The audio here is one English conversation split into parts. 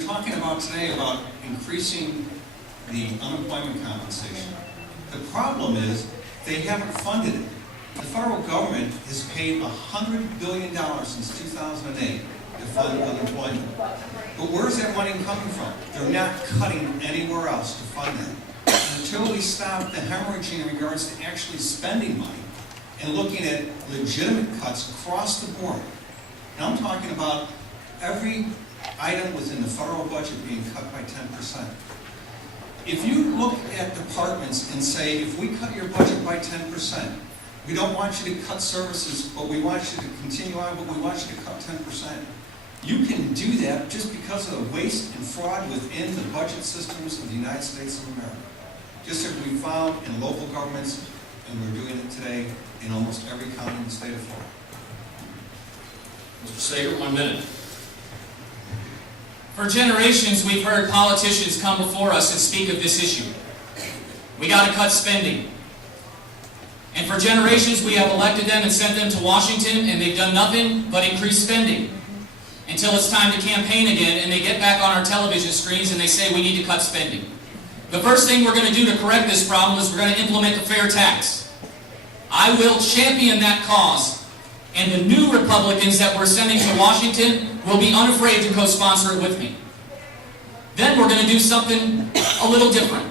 We're talking about today about increasing the unemployment compensation. The problem is they haven't funded it. The federal government has paid $100 billion since 2008 to fund unemployment. But where's that money coming from? They're not cutting anywhere else to fund that. And until we stop the hemorrhaging in regards to actually spending money and looking at legitimate cuts across the board, and I'm talking about every item within the federal budget being cut by 10%. If you look at departments and say, if we cut your budget by 10%, we don't want you to cut services, but we want you to continue on, but we want you to cut 10%. You can do that just because of the waste and fraud within the budget systems of the United States of America. Just as we found in local governments, and we're doing it today in almost every county in the state of Florida. Mr. Sager, 1 minute. For generations, we've heard politicians come before us and speak of this issue. We got to cut spending. And for generations, we have elected them and sent them to Washington, and they've done nothing but increase spending. Until it's time to campaign again, and they get back on our television screens and they say we need to cut spending. The first thing we're going to do to correct this problem is we're going to implement the fair tax. I will champion that cause, and the new Republicans that we're sending to Washington will be unafraid to co-sponsor it with me. Then we're going to do something a little different.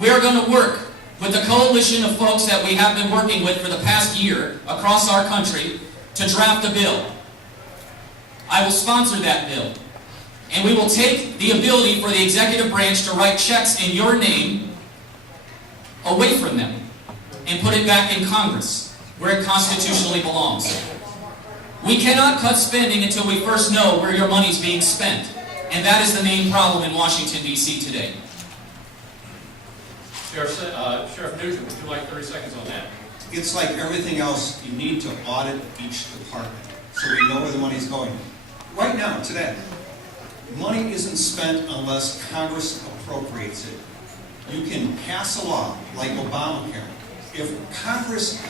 We are going to work with the coalition of folks that we have been working with for the past year across our country to draft a bill. I will sponsor that bill. And we will take the ability for the executive branch to write checks in your name away from them and put it back in Congress, where it constitutionally belongs. We cannot cut spending until we first know where your money is being spent. And that is the main problem in Washington, D.C. today. Sheriff Nugent, would you like 30 seconds on that? It's like everything else, you need to audit each department so we know where the money's going. Right now, today, money isn't spent unless Congress appropriates it. You can pass a law like Obamacare. If Congress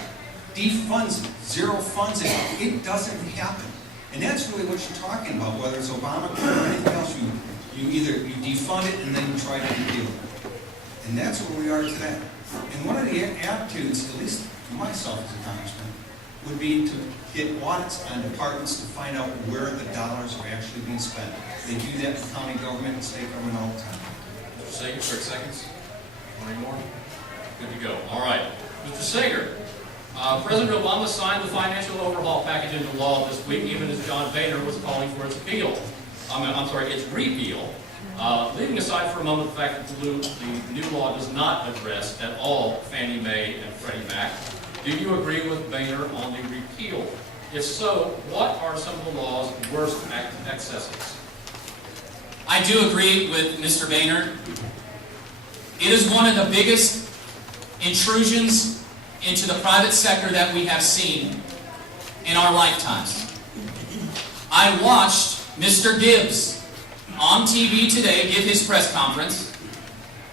defunds it, zero funds it, it doesn't happen. And that's really what you're talking about, whether it's Obamacare or anything else. You defund it and then you try to repeal it. And that's where we are today. And one of the attitudes, at least for myself as a congressman, would be to get audits on departments to find out where the dollars are actually being spent. They do that in county government and state government all the time. Mr. Sager, 30 seconds. Any more? Good to go. All right. Mr. Sager, President Obama signed the financial overhaul package into law this week, even as John Boehner was calling for its repeal. Its repeal. Leaving aside for a moment the fact that the new law does not address at all Fannie Mae and Freddie Mac, do you agree with Boehner on the repeal? If so, what are some of the law's worst excesses? I do agree with Mr. Boehner. It is one of the biggest intrusions into the private sector that we have seen in our lifetimes. I watched Mr. Gibbs on TV today give his press conference,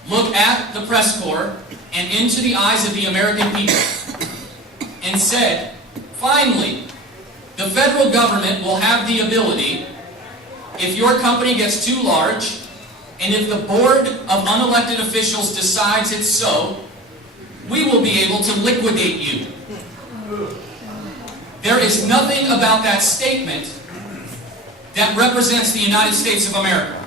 look at the press corps and into the eyes of the American people, and said, finally, the federal government will have the ability, if your company gets too large, and if the board of unelected officials decides it's so, we will be able to liquidate you. There is nothing about that statement that represents the United States of America.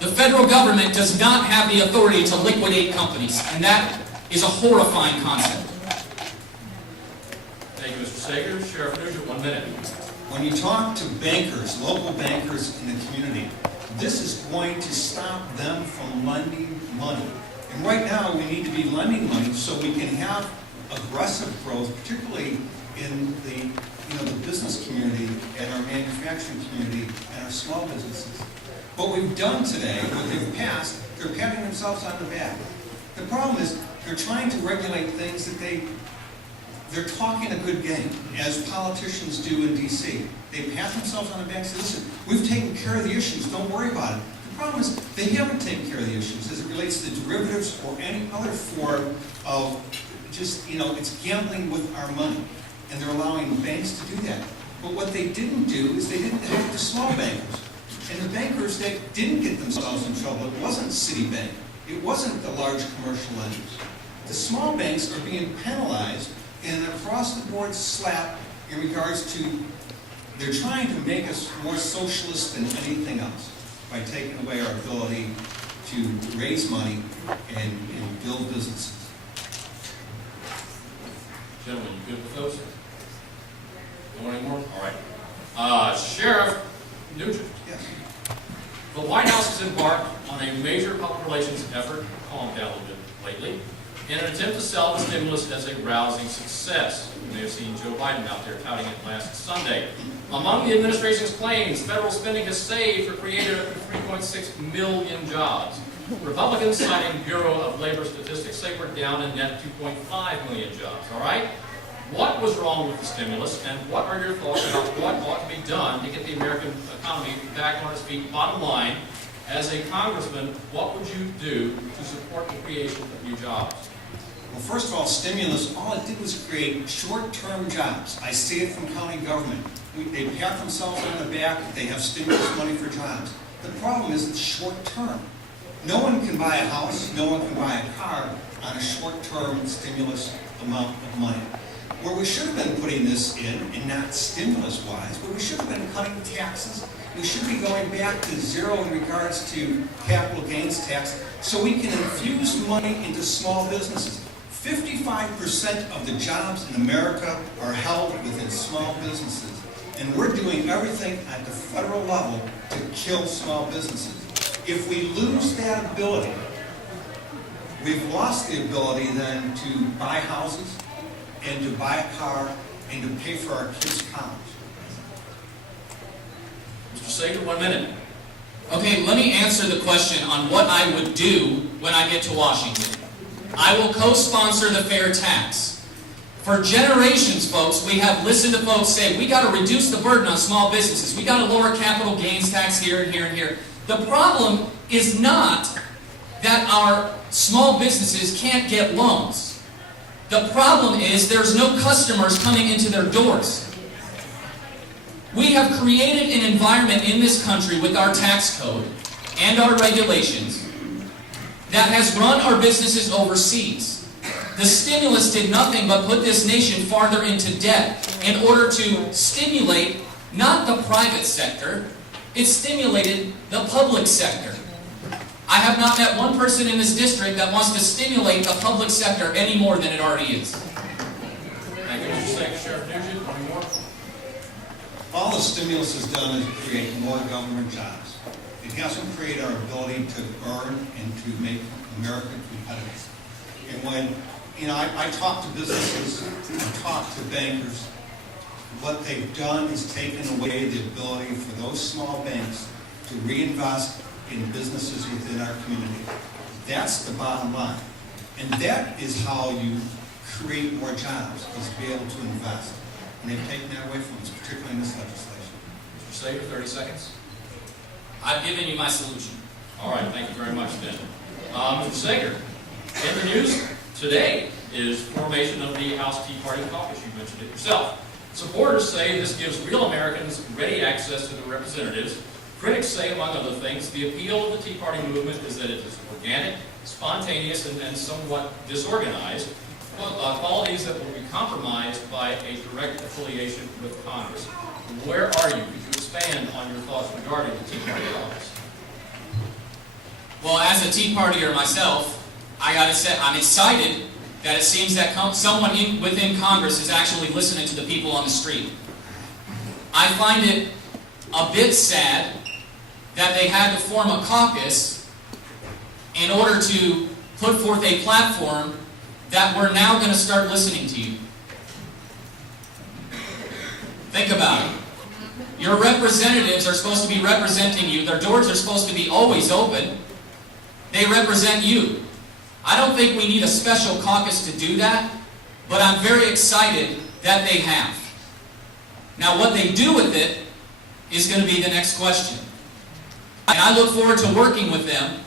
The federal government does not have the authority to liquidate companies, and that is a horrifying concept. Thank you, Mr. Sager. Sheriff Nugent, 1 minute. When you talk to bankers, local bankers in the community, this is going to stop them from lending money. And right now, we need to be lending money so we can have aggressive growth, particularly in the business community and our manufacturing community and our small businesses. What we've done today, what they've passed, they're patting themselves on the back. The problem is they're trying to regulate things that they're talking a good game, as politicians do in D.C. They pat themselves on the back and say, listen, we've taken care of the issues, don't worry about it. The problem is they haven't taken care of the issues as it relates to derivatives or any other form of just, it's gambling with our money. And they're allowing banks to do that. But what they didn't do is they didn't help the small bankers. And the bankers that didn't get themselves in trouble, it wasn't Citibank, it wasn't the large commercial lenders. The small banks are being penalized in an across-the-board slap in regards to, they're trying to make us more socialist than anything else by taking away our ability to raise money and build businesses. Gentlemen, you good with those? Don't any more? All right. Sheriff Nugent. Yes. The White House has embarked on a major public relations effort, calmed down a little bit lately, in an attempt to sell the stimulus as a rousing success. You may have seen Joe Biden out there touting it last Sunday. Among the administration's claims, federal spending has saved or created 3.6 million jobs. Republicans, citing Bureau of Labor Statistics, say we're down a net 2.5 million jobs. All right? What was wrong with the stimulus, and what are your thoughts about what ought to be done to get the American economy back on its feet? Bottom line, as a congressman, what would you do to support the creation of new jobs? Well, first of all, stimulus, all it did was create short-term jobs. I see it from county government. They pat themselves on the back, they have stimulus money for jobs. The problem is it's short-term. No one can buy a house, no one can buy a car on a short-term stimulus amount of money. Where we should have been putting this in, and not stimulus-wise, but we should have been cutting taxes. We should be going back to zero in regards to capital gains tax, so we can infuse money into small businesses. 55% of the jobs in America are held within small businesses, and we're doing everything at the federal level to kill small businesses. If we lose that ability, we've lost the ability then to buy houses, and to buy a car, and to pay for our kids' college. Mr. Sager, 1 minute. Okay, let me answer the question on what I would do when I get to Washington. I will co-sponsor the fair tax. For generations, folks, we have listened to folks say, we got to reduce the burden on small businesses. We got to lower capital gains tax here and here and here. The problem is not that our small businesses can't get loans. The problem is there's no customers coming into their doors. We have created an environment in this country with our tax code and our regulations that has run our businesses overseas. The stimulus did nothing but put this nation farther into debt in order to stimulate not the private sector, it stimulated the public sector. I have not met one person in this district that wants to stimulate the public sector any more than it already is. Thank you, Mr. Sager. Sheriff Nugent, any more? All the stimulus has done is create more government jobs. It hasn't created our ability to earn and to make America competitive. And when, I talk to businesses, I talk to bankers, what they've done is taken away the ability for those small banks to reinvest in businesses within our community. That's the bottom line. And that is how you create more jobs, is to be able to invest. And they've taken that away from us, particularly in this legislation. Mr. Sager, 30 seconds. I've given you my solution. All right, thank you very much, then. Mr. Sager, in the news today is formation of the House Tea Party caucus. You mentioned it yourself. Supporters say this gives real Americans ready access to the representatives. Critics say, among other things, the appeal of the Tea Party movement is that it is organic, spontaneous, and somewhat disorganized, qualities that will be compromised by a direct affiliation with Congress. Where are you? Could you expand on your thoughts regarding the Tea Party caucus? Well, as a Tea Partier myself, I gotta say, I'm excited that it seems that someone within Congress is actually listening to the people on the street. I find it a bit sad that they had to form a caucus in order to put forth a platform that we're now going to start listening to you. Think about it. Your representatives are supposed to be representing you. Their doors are supposed to be always open. They represent you. I don't think we need a special caucus to do that, but I'm very excited that they have. Now, what they do with it is going to be the next question. And I look forward to working with them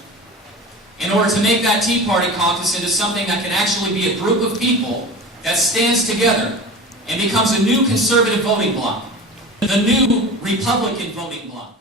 in order to make that Tea Party caucus into something that can actually be a group of people that stands together and becomes a new conservative voting bloc, the new Republican voting bloc.